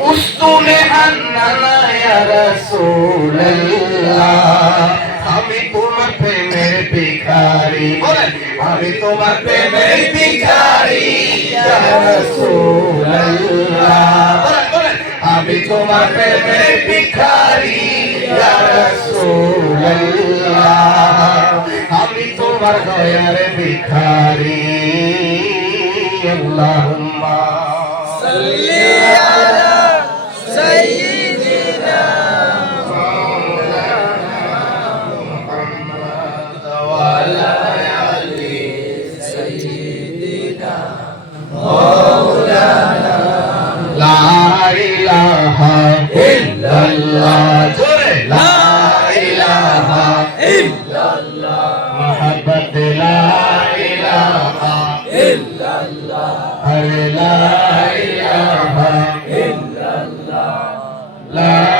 উস্তুনে হান্নানা ইয়া রাসূলুল্লাহ আমি তোমার প্রেমের ভিখারি বলেন আমি তোমার প্রেমের ভিখারি ইয়া রাসূলুল্লাহ বলেন বলেন আমি তোমার প্রেমের ভিখারি ইয়া রাসূলুল্লাহ আমি তোমার দয়ার ভিখারি আল্লাহুম্মা সাল্লি আলা সাইয়্যিদিনা মুহাম্মদ ওয়া আলা আলি সাইয়্যিদিনা মাওলানা লা ইলাহা ইল্লাল্লাহ জোরে লা ইলাহা ইল্লাল্লাহ মুহাম্মদ লা ইলাহা ইল্লাল্লাহ লা ইলাহা ইল্লাল্লাহ লা